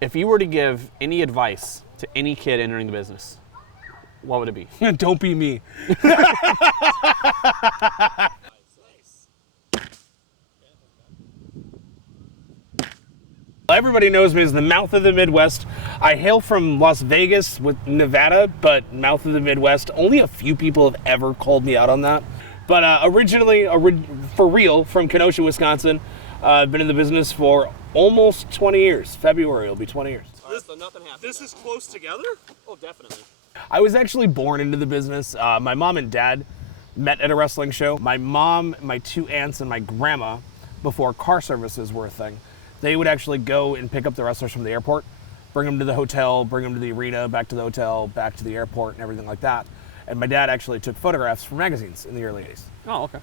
If you were to give any advice to any kid entering the business, what would it be? Don't be me. Everybody knows me as the mouth of the Midwest. I hail from Las Vegas with Nevada, but mouth of the Midwest. Only a few people have ever called me out on that. But originally, for real, from Kenosha, Wisconsin. I've been in the business for almost 20 years. February will be 20 years. So nothing happened. This is close together? Oh, definitely. I was actually born into the business. My mom and dad met at a wrestling show. My mom, my two aunts, and my grandma, before car services were a thing, they would actually go and pick up the wrestlers from the airport, bring them to the hotel, bring them to the arena, back to the hotel, back to the airport, and everything like that. And my dad actually took photographs for magazines in the early 80s. Oh, okay.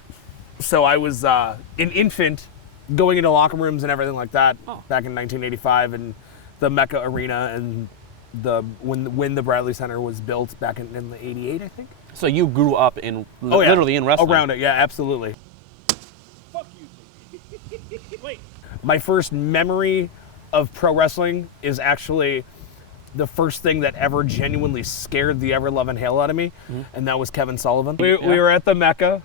So I was an infant going into locker rooms and everything like that back in 1985 and the Mecca Arena and when the Bradley Center was built back in the 88, I think. So you grew up in literally in wrestling? Around it, yeah, absolutely. Fuck you. Wait. My first memory of pro wrestling is actually the first thing that ever genuinely scared the ever-loving hell out of me, and that was Kevin Sullivan. We were at the Mecca,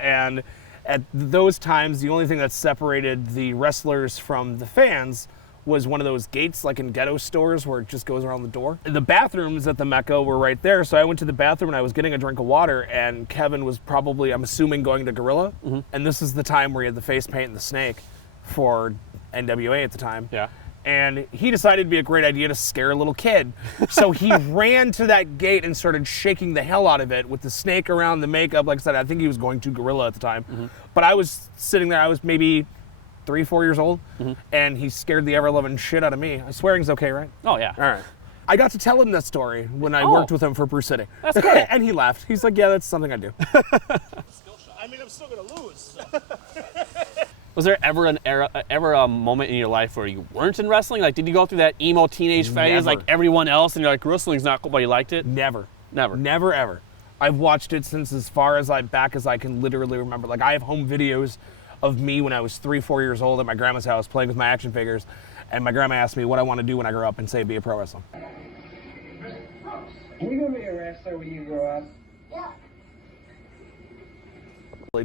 and at those times, the only thing that separated the wrestlers from the fans was one of those gates like in ghetto stores where it just goes around the door. The bathrooms at the Mecca were right there, so I went to the bathroom and I was getting a drink of water, and Kevin was probably, I'm assuming, going to Gorilla, and this is the time where he had the face paint and the snake for NWA at the time. Yeah. And he decided it'd be a great idea to scare a little kid. So he ran to that gate and started shaking the hell out of it with the snake around the makeup. Like I said, I think he was going to Gorilla at the time. But I was sitting there, I was maybe 3-4 years old, and he scared the ever-loving shit out of me. Swearing's okay, right? Oh, yeah. All right. I got to tell him that story when I worked with him for Bruce City. That's cool. And he laughed. He's like, yeah, that's something I do. I mean, I'm still going to lose. So. Was there ever a moment in your life where you weren't in wrestling? Like, did you go through that emo teenage phase like everyone else, and you're like, wrestling's not cool, but you liked it? Never. Never. Never, ever. I've watched it since as far as back as I can literally remember. Like, I have home videos of me when I was 3-4 years old at my grandma's house playing with my action figures, and my grandma asked me what I want to do when I grow up, and say be a pro wrestler. Are you going to be a wrestler when you grow up? Yeah.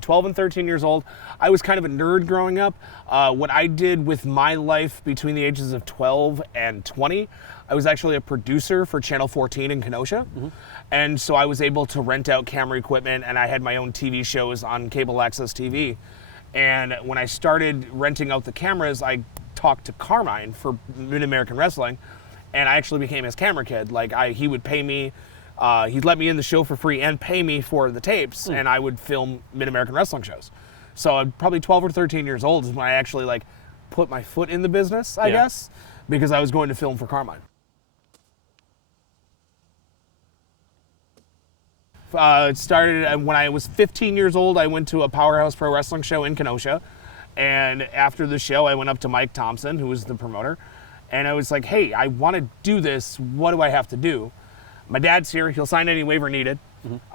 12 and 13 years old, I was kind of a nerd growing up. What I did with my life between the ages of 12 and 20, I was actually a producer for Channel 14 in Kenosha. And so I was able to rent out camera equipment, and I had my own TV shows on cable access TV. And when I started renting out the cameras, I talked to Carmine for Mid-American Wrestling, and I actually became his camera kid. Like, he would pay me, he'd let me in the show for free and pay me for the tapes, and I would film Mid-American Wrestling shows. So I'm probably 12 or 13 years old is when I actually put my foot in the business, I guess, because I was going to film for Carmine. It started when I was 15 years old. I went to a Powerhouse Pro Wrestling show in Kenosha, and after the show I went up to Mike Thompson, who was the promoter, and I was like, hey, I want to do this, what do I have to do? My dad's here, he'll sign any waiver needed.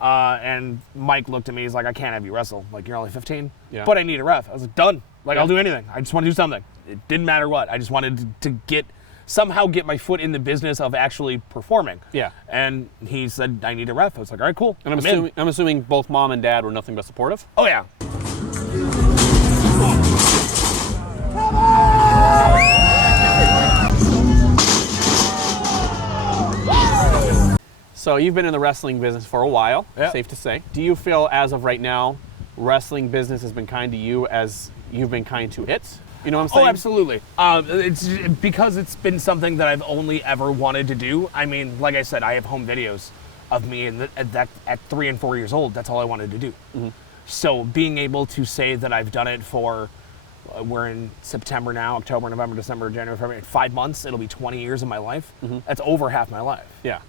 And Mike looked at me, he's like, I can't have you wrestle, like, you're only 15, but I need a ref. I was like, done, like, I'll do anything, I just want to do something. It didn't matter what, I just wanted to somehow get my foot in the business of actually performing. Yeah. And he said, I need a ref. I was like, all right, cool. And I'm assuming both mom and dad were nothing but supportive? Oh, yeah. So you've been in the wrestling business for a while, safe to say. Do you feel, as of right now, wrestling business has been kind to you as you've been kind to it? You know what I'm saying? Oh, absolutely. It's because it's been something that I've only ever wanted to do. I mean, like I said, I have home videos of me at 3 and 4 years old. That's all I wanted to do. So being able to say that I've done it for, we're in September now, October, November, December, January, February, 5 months, it'll be 20 years of my life. That's over half my life. Yeah.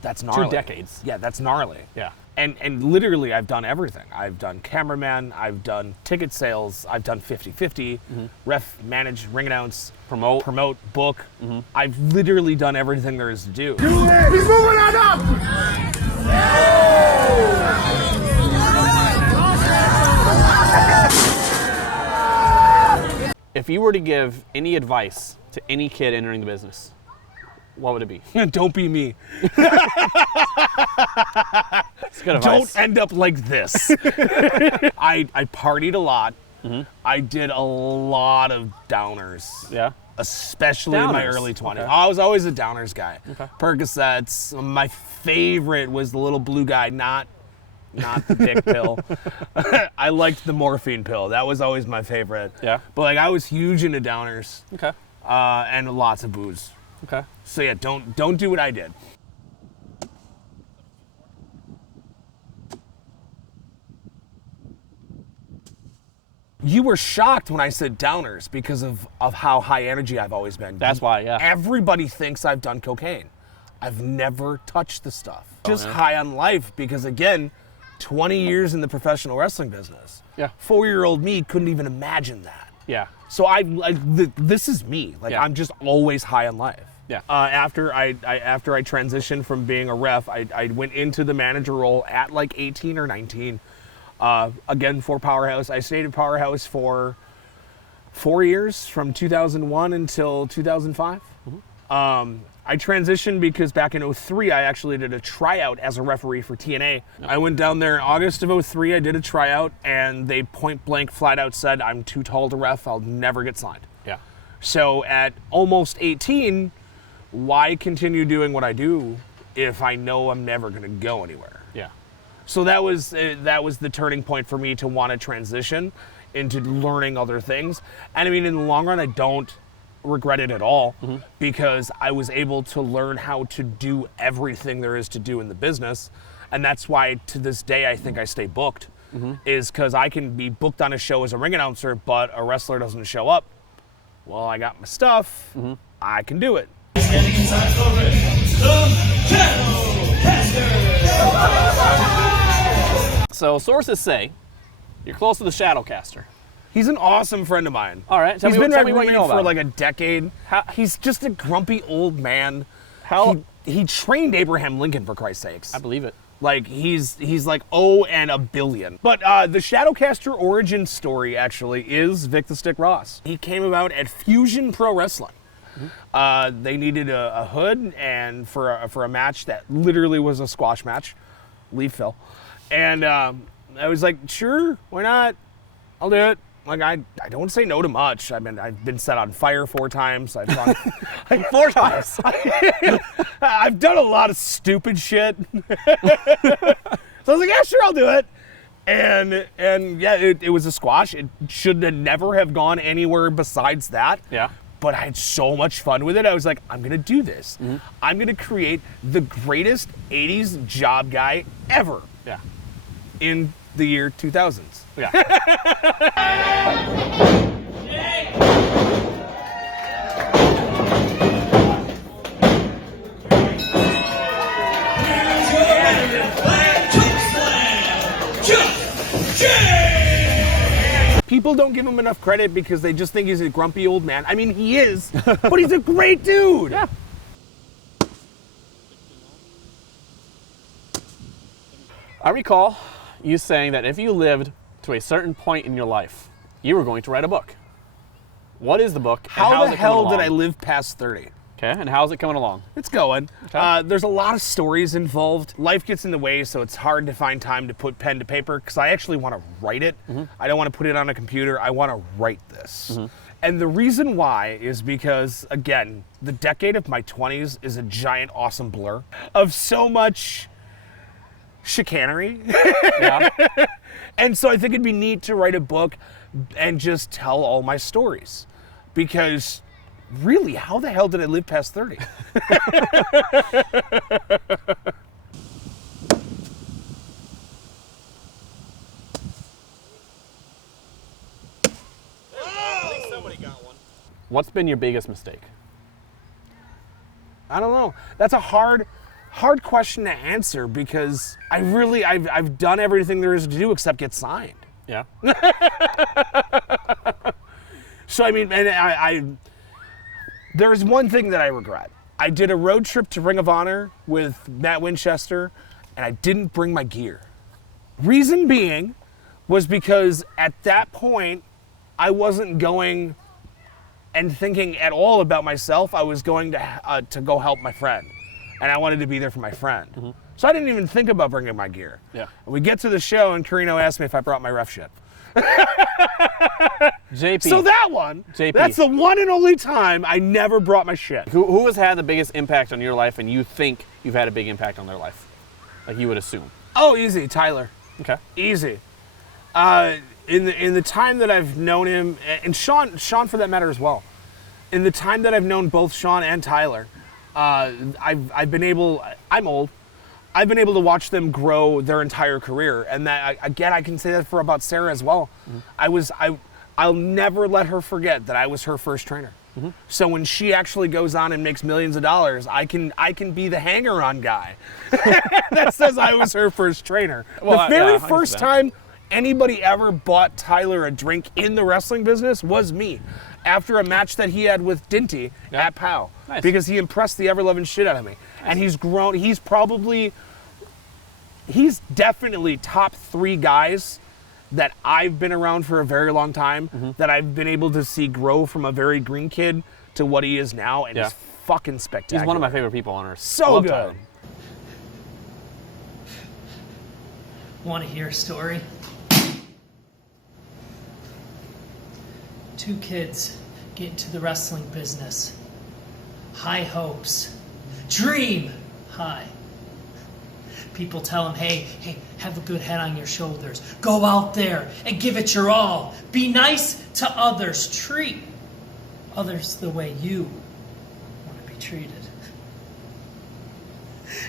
That's gnarly. 2 decades. Yeah, that's gnarly. Yeah. And literally, I've done everything. I've done cameraman, I've done ticket sales, I've done 50-50, ref, manage, ring announce, promote, book. I've literally done everything there is to do. Do it! He's moving on up! If you were to give any advice to any kid entering the business, What would it be? Don't be me. It's good advice. Don't end up like this. I partied a lot. I did a lot of downers. Yeah. Especially in my Downers, early 20s. okay. I was always a downers guy. Okay. Percocets. My favorite was the little blue guy, not the dick pill. I liked the morphine pill. That was always my favorite. Yeah. But like I was huge into downers Okay. and lots of booze. Okay. So yeah, don't do what I did. You were shocked when I said downers because of how high energy I've always been. That's why, yeah. Everybody thinks I've done cocaine. I've never touched the stuff. Just yeah. high on life because, again, 20 years in the professional wrestling business. Yeah. 4-year-old me couldn't even imagine that. Yeah. So this is me. Like Yeah. I'm just always high on life. Yeah. After I transitioned from being a ref, I went into the manager role at like 18 or 19. Again, for Powerhouse. I stayed at Powerhouse for 4 years, from 2001 until 2005. I transitioned because back in 03, I actually did a tryout as a referee for TNA. I went down there in August of 03, I did a tryout, and they point blank flat out said, I'm too tall to ref, I'll never get signed. Yeah. So at almost 18, why continue doing what I do if I know I'm never gonna go anywhere? Yeah. So that was the turning point for me to want to transition into learning other things. And I mean, in the long run, I don't regret it at all because I was able to learn how to do everything there is to do in the business. And that's why to this day, I think I stay booked is because I can be booked on a show as a ring announcer, but a wrestler doesn't show up. Well, I got my stuff. I can do it. So sources say you're close to the Shadowcaster. He's an awesome friend of mine. All right, tell He's me been what my you roommate know for about like him. a decade. He's just a grumpy old man. How- He trained Abraham Lincoln, for Christ's sakes. I believe it. Like he's like and a billion. But the Shadowcaster origin story actually is Vic the Stick Ross. He came about at Fusion Pro Wrestling. They needed a hood and for a match that literally was a squash match. Leave Phil. And I was like, sure, why not? I'll do it. Like I don't say no to much. I mean, I've been set on fire 4 times. I've gone Like 4 times. I've done a lot of stupid shit. So I was like, yeah, sure, I'll do it. And yeah, it was a squash. It should have never have gone anywhere besides that. Yeah. But I had so much fun with it. I was like, I'm gonna do this. I'm gonna create the greatest 80s job guy ever Yeah. in the year 2000s. Yeah. People don't give him enough credit because they just think he's a grumpy old man. I mean, he is, but he's a great dude. Yeah. I recall you saying that if you lived to a certain point in your life, you were going to write a book. What is the book? And How how's the it coming hell did I along? live past 30? Okay, and how's it coming along? It's going. Okay. There's a lot of stories involved. Life gets in the way, so it's hard to find time to put pen to paper because I actually want to write it. I don't want to put it on a computer. I want to write this. And the reason why is because, again, the decade of my 20s is a giant, awesome blur of so much chicanery. Yeah. And so I think it'd be neat to write a book and just tell all my stories. Because really, how the hell did I live past 30? Somebody got one. What's been your biggest mistake? I don't know. That's a hard question to answer because I've done everything there is to do except get signed. Yeah. So I mean, and there's one thing that I regret. I did a road trip to Ring of Honor with Matt Winchester, and I didn't bring my gear. Reason being was because at that point, I wasn't going and thinking at all about myself. I was going to go help my friend, and I wanted to be there for my friend. So I didn't even think about bringing my gear. Yeah. And we get to the show, and Carino asked me if I brought my ref shit. JP. So that one, JP. that's the one and only time I never brought my shit. Who has had the biggest impact on your life, and you think you've had a big impact on their life? Like you would assume. Oh, easy, Tyler. Okay. Easy. In the time that I've known him, and Sean for that matter as well. In the time that I've known both Sean and Tyler, I've been able. I'm old. I've been able to watch them grow their entire career, and that again, I can say that for about Sarah as well. I'll never let her forget that I was her first trainer. So when she actually goes on and makes millions of dollars, I can be the hanger-on guy that says I was her first trainer. Well, the very yeah, first time anybody ever bought Tyler a drink in the wrestling business was me, after a match that he had with Dinty at POW. Nice. Because he impressed the ever-loving shit out of me. Nice. And he's grown. He's definitely top 3 guys that I've been around for a very long time, that I've been able to see grow from a very green kid to what he is now, and he's fucking spectacular. He's one of my favorite people on earth. So good. Tyler. Want to hear a story? 2 kids get into the wrestling business. High hopes. Dream high. People tell them, hey, have a good head on your shoulders. Go out there and give it your all. Be nice to others. Treat others the way you want to be treated.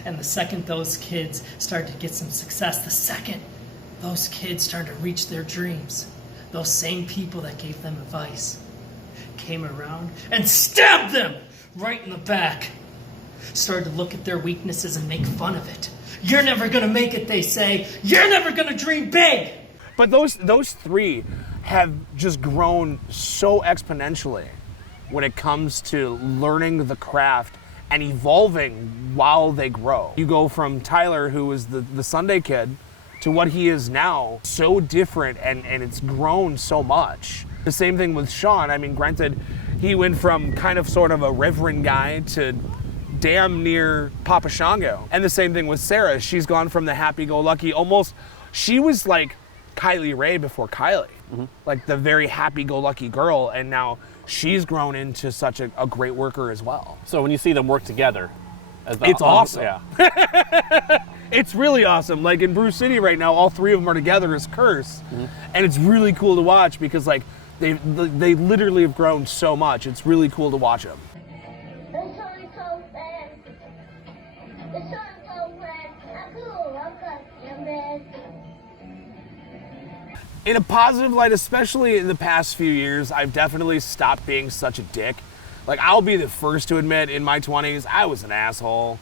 And the second those kids start to get some success, the second those kids start to reach their dreams, those same people that gave them advice came around and stabbed them right in the back. Started to look at their weaknesses and make fun of it. You're never gonna make it, they say. You're never gonna dream big. But those 3 have just grown so exponentially when it comes to learning the craft and evolving while they grow. You go from Tyler, who was the Sunday kid, to what he is now, so different, and it's grown so much. The same thing with Sean. I mean, granted, he went from kind of sort of a reverend guy to damn near Papa Shango. And the same thing with Sarah. She's gone from the happy-go-lucky, she was like Kylie Ray before Kylie. Like the very happy-go-lucky girl, and now she's grown into such a great worker as well. So when you see them work together, it's awesome. Yeah. It's really awesome. Like in Brew City right now, all 3 of them are together as Curse, and it's really cool to watch because like they literally have grown so much. It's really cool to watch them. The sun is so red. The sun is so red. I'm cool. I'm good. I'm red. In a positive light, especially in the past few years, I've definitely stopped being such a dick. Like, I'll be the first to admit, in my 20s, I was an asshole.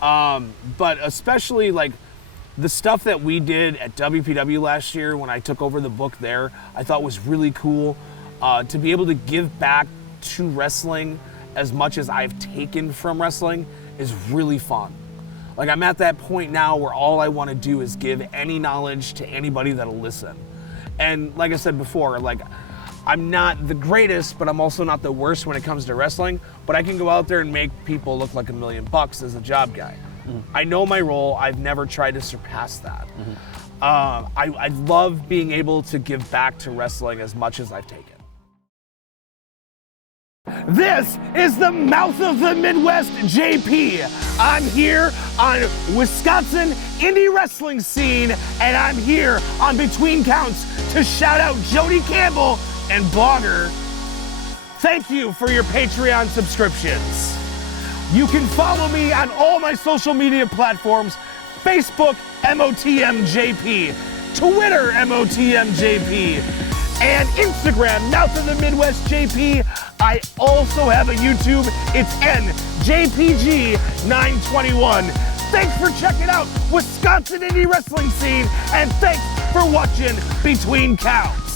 But especially, like, the stuff that we did at WPW last year when I took over the book there, I thought was really cool. To be able to give back to wrestling as much as I've taken from wrestling is really fun. Like, I'm at that point now where all I want to do is give any knowledge to anybody that'll listen. And like I said before, like, I'm not the greatest, but I'm also not the worst when it comes to wrestling, but I can go out there and make people look like $1 million as a job guy. I know my role. I've never tried to surpass that. I love being able to give back to wrestling as much as I've taken. This is the mouth of the Midwest, JP. I'm here on Wisconsin indie wrestling scene, and I'm here on Between Counts to shout out Jody Campbell and Blogger. Thank you for your Patreon subscriptions. You can follow me on all my social media platforms: Facebook, MOTMJP, Twitter, MOTMJP, and Instagram, Mouth of the Midwest JP. I also have a YouTube. It's NJPG921. Thanks for checking out Wisconsin indie wrestling scene, and thanks for watching Between Counts.